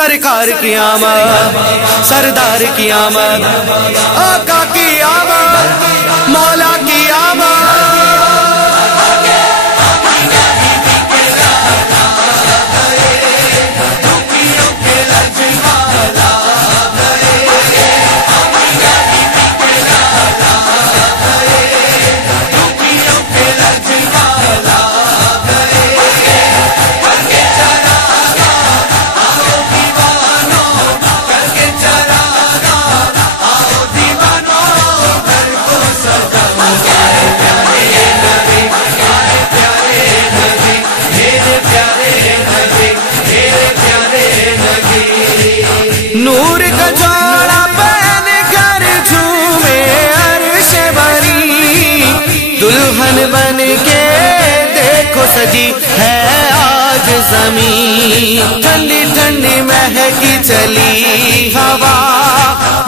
سرکار کی آمد، سردار کی آمد، آقا کی آمد، مولا کی آمد۔ نور کا جوڑا پہن کر جھومے عرش بری، دلہن بن کے دیکھو سجی ہے آج زمین، ٹھنڈی ٹھنڈی مہکی چلی ہوا،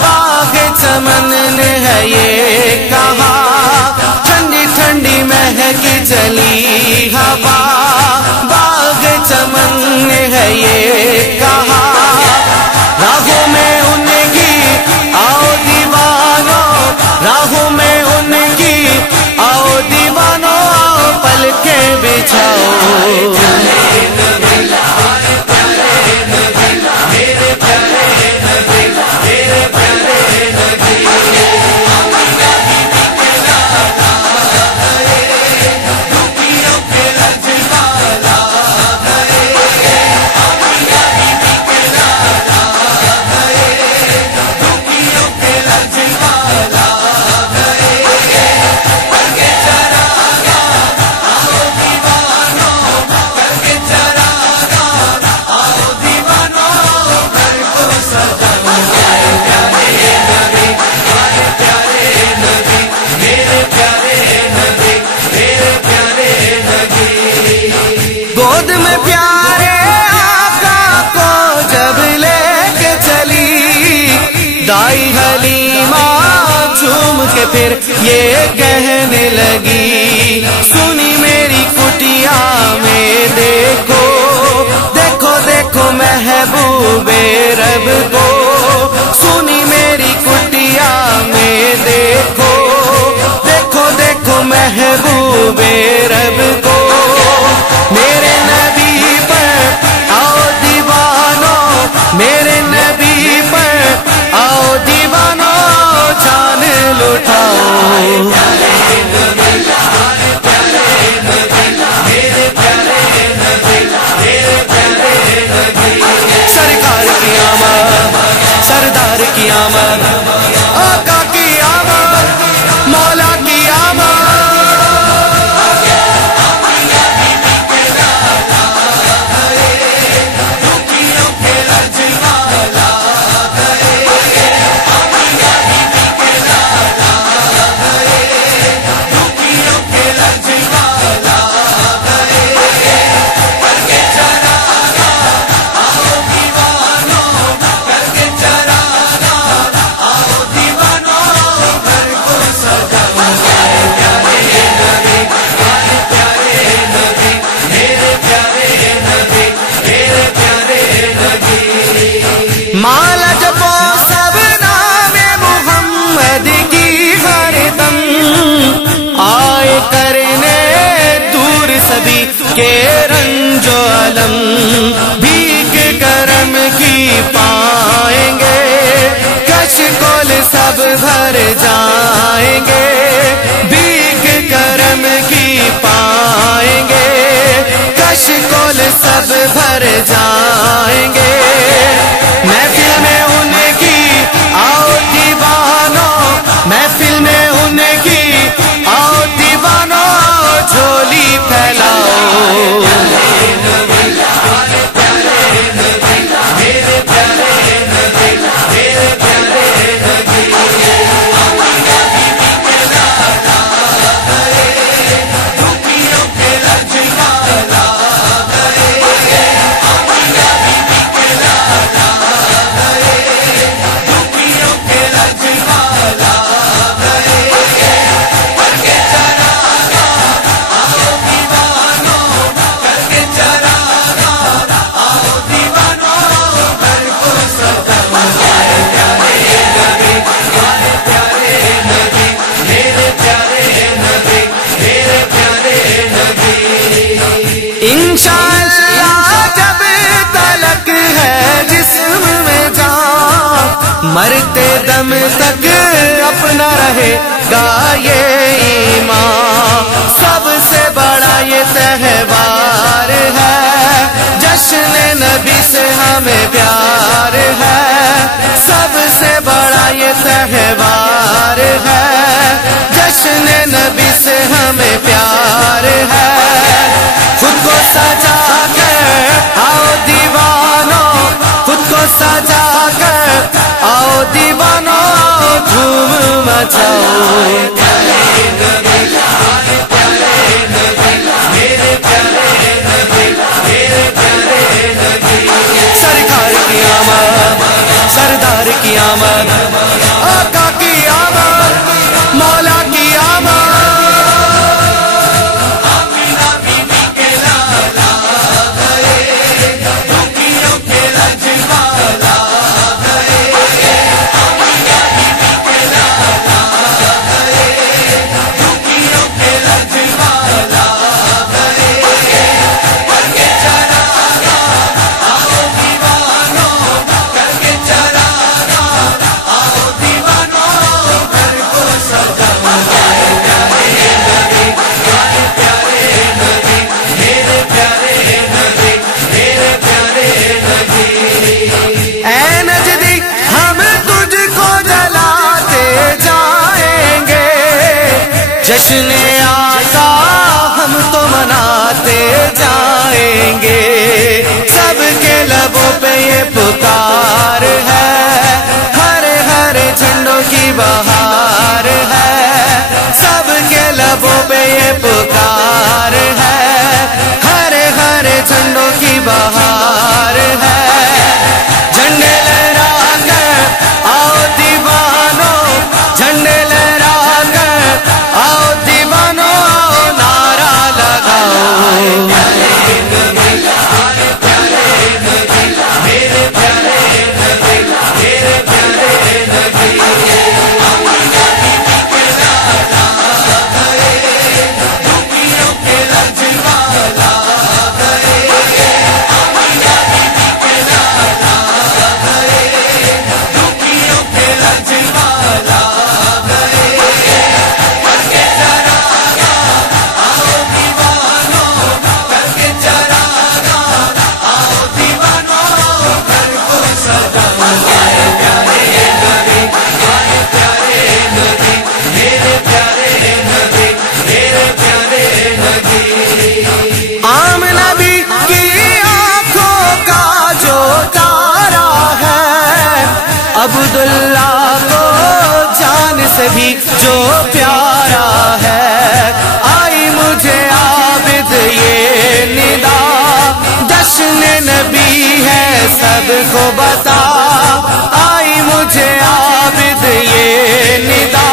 باغ چمن نے ہے یہ کہا، ٹھنڈی ٹھنڈی مہکی چلی ہوا، باغ چمن نے ہے یہ کہا، راہوں میں ان کی آؤ دیوانوں، راہوں میں ان کی آؤ دیوانوں، آؤ پلکیں بچھاؤ۔ گود میں پیارے آقا کو جب لے کے چلی، دائی حلیمہ جھوم کے پھر یہ کہنے لگی، سنی میری کٹیا میں دیکھو، دیکھو دیکھو محبوب رب کو، سنی میری کٹیا میں دیکھو، دیکھو دیکھو محبوب رب کو، میرے نبی پر آؤ دیوانوں، میرے نبی پر آؤ دیوانوں، جان لٹاؤ۔ سرکار کی آمد، سردار کی آمد، آقا کی آمد، مولا کی آمد۔ مالا جپو سب نام محمد کی ہر دم، آئے کرنے دور سبھی کے رنج و علم، بھیک کرم کی پائیں گے، کش کول سب بھر جائیں گے، بھیک کرم کی پائیں گے، کش کول سب بھر جائیں گے، محفل میں ان کی آؤ دیوانوں، محفل میں ان کی آؤ دیوانوں، جھولی پھیلاؤ۔ مرتے دم تک اپنا رہے گا یہ ایمان، سب سے بڑا یہ تہوار ہے، جشن نبی سے ہمیں پیار ہے، سب سے بڑا یہ تہوار ہے، جشن نبی سے ہمیں پیار ہے۔ خود کو سجا کر آؤ دیوانوں، خود کو سجا کر آؤ دیوانوں، آؤ دھوم مچاؤ۔ سرکار کی آمد، سردار کی آمد، آقا کی آمد، مولا کی آمد۔ جشن آقا ہم تو مناتے جائیں گے، سب کے لبوں پہ یہ پکار ہے، ہر ہر جھنڈوں کی بہار ہے، سب کے لبوں پہ یہ پکار ہے، ہر ہر جھنڈوں کی بہار ہے۔ جھنڈے لہرا کر آؤ دیوانوں، جھنڈے لہرا کر آؤ دیوانوں، آؤ نعرہ لگاؤ۔ عبداللہ کو جان سے بھی جو پیارا ہے، آئی مجھے عابد یہ ندا، جشن نبی ہے سب کو بتا، آئی مجھے عابد یہ ندا،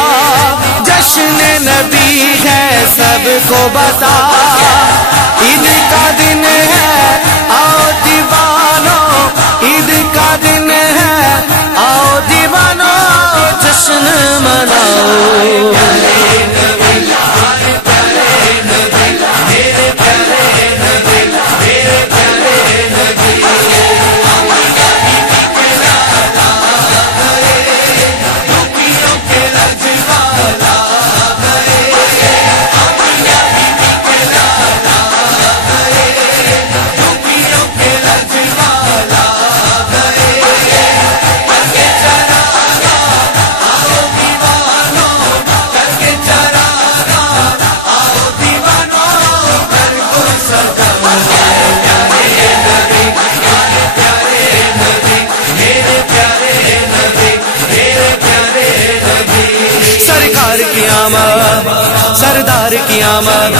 جشن نبی ہے سب کو بتا۔ عید کا دن ہے آؤ دیوانوں، عید کا دن ہے آؤ دیوانوں، جشن مناؤ۔ سردار کی آمد،